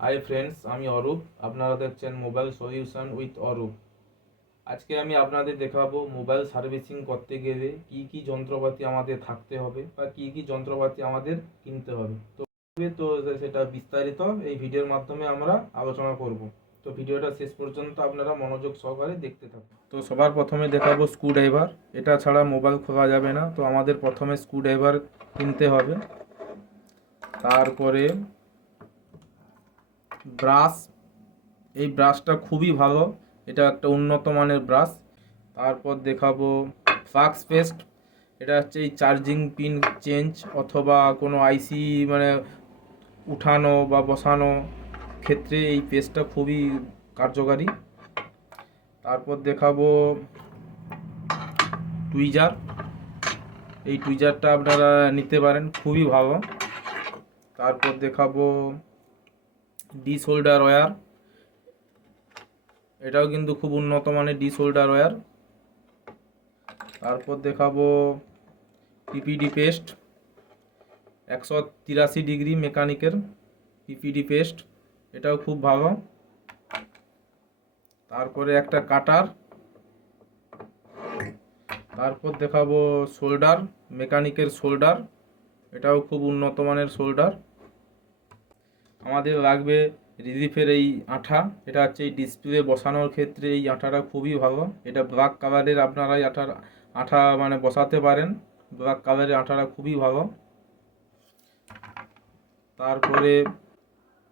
Hi friends, আমি অরূপ। আপনারা দেখছেন মোবাইল সলিউশন উইথ অরূপ। আজকে আমি আপনাদের দেখাবো মোবাইল সার্ভিসিং করতে গেলে কি কি যন্ত্রপাতি আমাদের থাকতে হবে বা কি কি যন্ত্রপাতি আমাদের কিনতে হবে। তো সেটা বিস্তারিত এই ভিডিওর মাধ্যমে আমরা আলোচনা করব। তো ভিডিওটা শেষ পর্যন্ত আপনারা মনোযোগ সহকারে দেখতে থাকুন। তো সবার প্রথমে দেখাবো স্ক্রুড্রাইভার। এটা ছাড়া মোবাইল খোলা যাবে না, তো আমাদের প্রথমে স্ক্রুড্রাইভার কিনতে হবে। তারপরে ব্রাশ, এই ব্রাশটা খুবই ভালো, এটা একটা উন্নত মানের ব্রাশ। তারপর দেখাবো ফ্লাক্স পেস্ট। এটা হচ্ছে এই চার্জিং পিন চেঞ্জ অথবা কোনো আইসি উঠানো বা বসানো ক্ষেত্রে এই পেস্টটা খুবই কার্যকারী। তারপর দেখাবো টুইজার। এই টুইজারটা আপনারা নিতে পারেন, খুবই ভালো। তারপর দেখাবো ডিশ হোল্ডার ওয়্যার। এটাও কিন্তু খুব উন্নত মানের ডিশ হোল্ডার ওয়্যার। তারপর দেখাবো পিপিডি পেস্ট, 183 ডিগ্রি মেকানিকের পিপিডি পেস্ট, এটাও খুব ভালো। তারপরে একটা কাটার। তারপর দেখাবো শোল্ডার, মেকানিকের শোল্ডার, এটাও খুব উন্নত মানের শোল্ডার। আমাদের লাগবে রিলিফের এই আঠা। এটা হচ্ছে এই ডিসপ্লে বসানোর ক্ষেত্রে এই আঠাটা খুবই ভালো। এটা ব্ল্যাক কালারের আপনারা এই আঠা বসাতে পারেন। ব্ল্যাক কালারের আঠাটা খুবই ভালো। তারপরে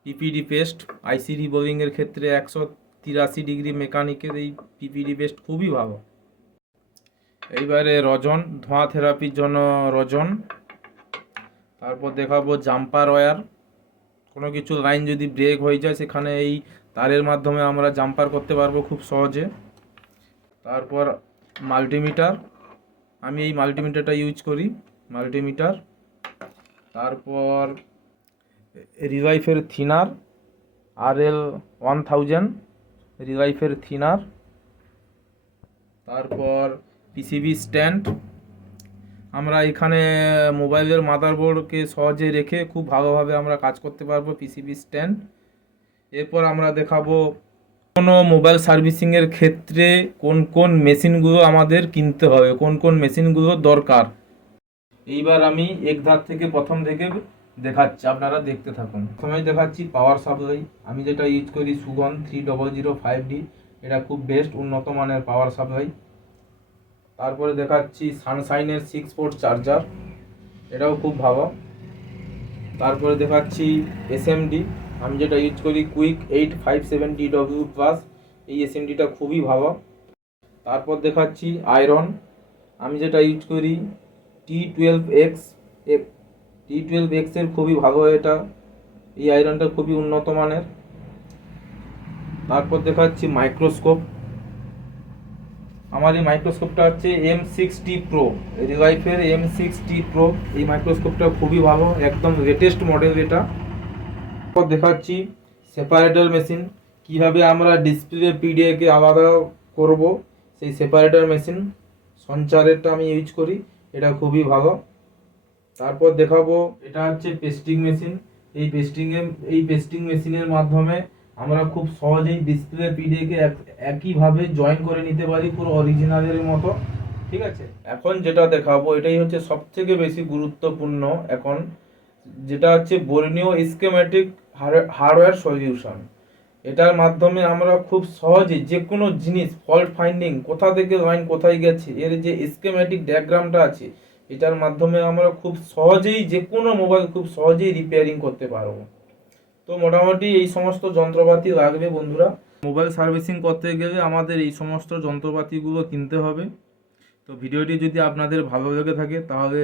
পিপিডি পেস্ট, আইসি রিবোলিংয়ের ক্ষেত্রে 183 ডিগ্রি মেকানিকের এই পিপিডি পেস্ট খুবই ভালো। এইবারে রজন, ধোঁয়া থেরাপির জন্য রজন। তারপর দেখাবো জাম্পার ওয়্যার। কোনো কিছু লাইন যদি ব্রেক হয়ে যায় সেখানে এই তারের মাধ্যমে আমরা জাম্পার করতে পারবো খুব সহজে। তারপর মাল্টিমিটার, আমি এই মাল্টিমিটারটা ইউজ করি, মাল্টিমিটার। তারপর রিলাইফের থিনার, RL1000 রিলাইফের থিনার। তারপর পিসিবি স্ট্যান্ড, আমরা এখানে মোবাইলের মাদারবোর্ডকে সহজে রেখে খুব ভালোভাবে আমরা কাজ করতে পারবো, পিসিবি স্ট্যান্ড। এরপর আমরা দেখাবো কোনো মোবাইল সার্ভিসিংয়ের ক্ষেত্রে কোন কোন মেশিনগুলো আমাদের কিনতে হবে, কোন কোন মেশিনগুলো দরকার। এইবার আমি এক ধার থেকে প্রথম থেকে দেখাচ্ছি, আপনারা দেখতে থাকুন। প্রথমেই দেখাচ্ছি পাওয়ার সাপ্লাই। আমি যেটা ইউজ করি সুগন 3005D, এটা খুব বেস্ট উন্নত মানের পাওয়ার সাপ্লাই। তারপরে দেখাচ্ছি সানশাইনের 6 পোর্ট চার্জার, এটাও খুব ভালো। তারপরে দেখাচ্ছি এসএমডি, আমি যেটা ইউজ করি কুইক 8570W+, এই এসএমডিটা খুবই ভালো। তারপর দেখাচ্ছি আয়রন, আমি যেটা ইউজ করি T12X, T12X এর খুবই ভালো এটা, এই আয়রনটা খুবই উন্নত মানের। তারপর দেখাচ্ছি মাইক্রোস্কোপ, আমার এই মাইক্রোস্কোপটা হচ্ছে M60 Pro, রিলাইফের M60 Pro। এই মাইক্রোস্কোপটা খুবই ভালো, একদম লেটেস্ট মডেল এটা। তারপর দেখাচ্ছি সেপারেটর মেশিন, কিভাবে আমরা ডিসপ্লে পিডিএকে আলাদা করব, সেই সেপারেটর মেশিন সঞ্চারেরটা আমি ইউজ করি, এটা খুবই ভালো। তারপর দেখাবো এটা হচ্ছে পেস্টিং মেশিন। এই পেস্টিং মেশিনের মাধ্যমে আমরা খুব সহজেই ডিসপ্লে পিডিএকে একইভাবে জয়েন করে নিতে পারি, পুরো অরিজিনালের মতো। ঠিক আছে, এখন যেটা দেখাবো এটাই হচ্ছে সবথেকে বেশি গুরুত্বপূর্ণ এখন, যেটা হচ্ছে বর্নিও স্কিমেটিক হার্ডওয়্যার সলিউশন। এটার মাধ্যমে আমরা খুব সহজে যে কোনো জিনিস ফল্ট ফাইন্ডিং, কোথা থেকে লাইন কোথায় গেছে, এর যে স্কিমেটিক ডায়াগ্রামটা আছে, এটার মাধ্যমে আমরা খুব সহজেই যে কোনো মোবাইল খুব সহজেই রিপেয়ারিং করতে পারবো। তো মোটামুটি এই সমস্ত যন্ত্রপাতি লাগবে বন্ধুরা। মোবাইল সার্ভিসিং করতে গেলে আমাদের এই সমস্ত যন্ত্রপাতিগুলো কিনতে হবে। তো ভিডিওটি যদি আপনাদের ভালো লেগে থাকে তাহলে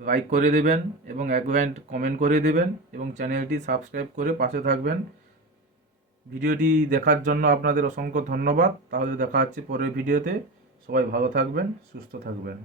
লাইক করে দেবেন এবং এক লাইন কমেন্ট করে দেবেন এবং চ্যানেলটি সাবস্ক্রাইব করে পাশে থাকবেন। ভিডিওটি দেখার জন্য আপনাদের অসংখ্য ধন্যবাদ। তাহলে দেখা হচ্ছে পরের ভিডিওতে। সবাই ভালো থাকবেন, সুস্থ থাকবেন।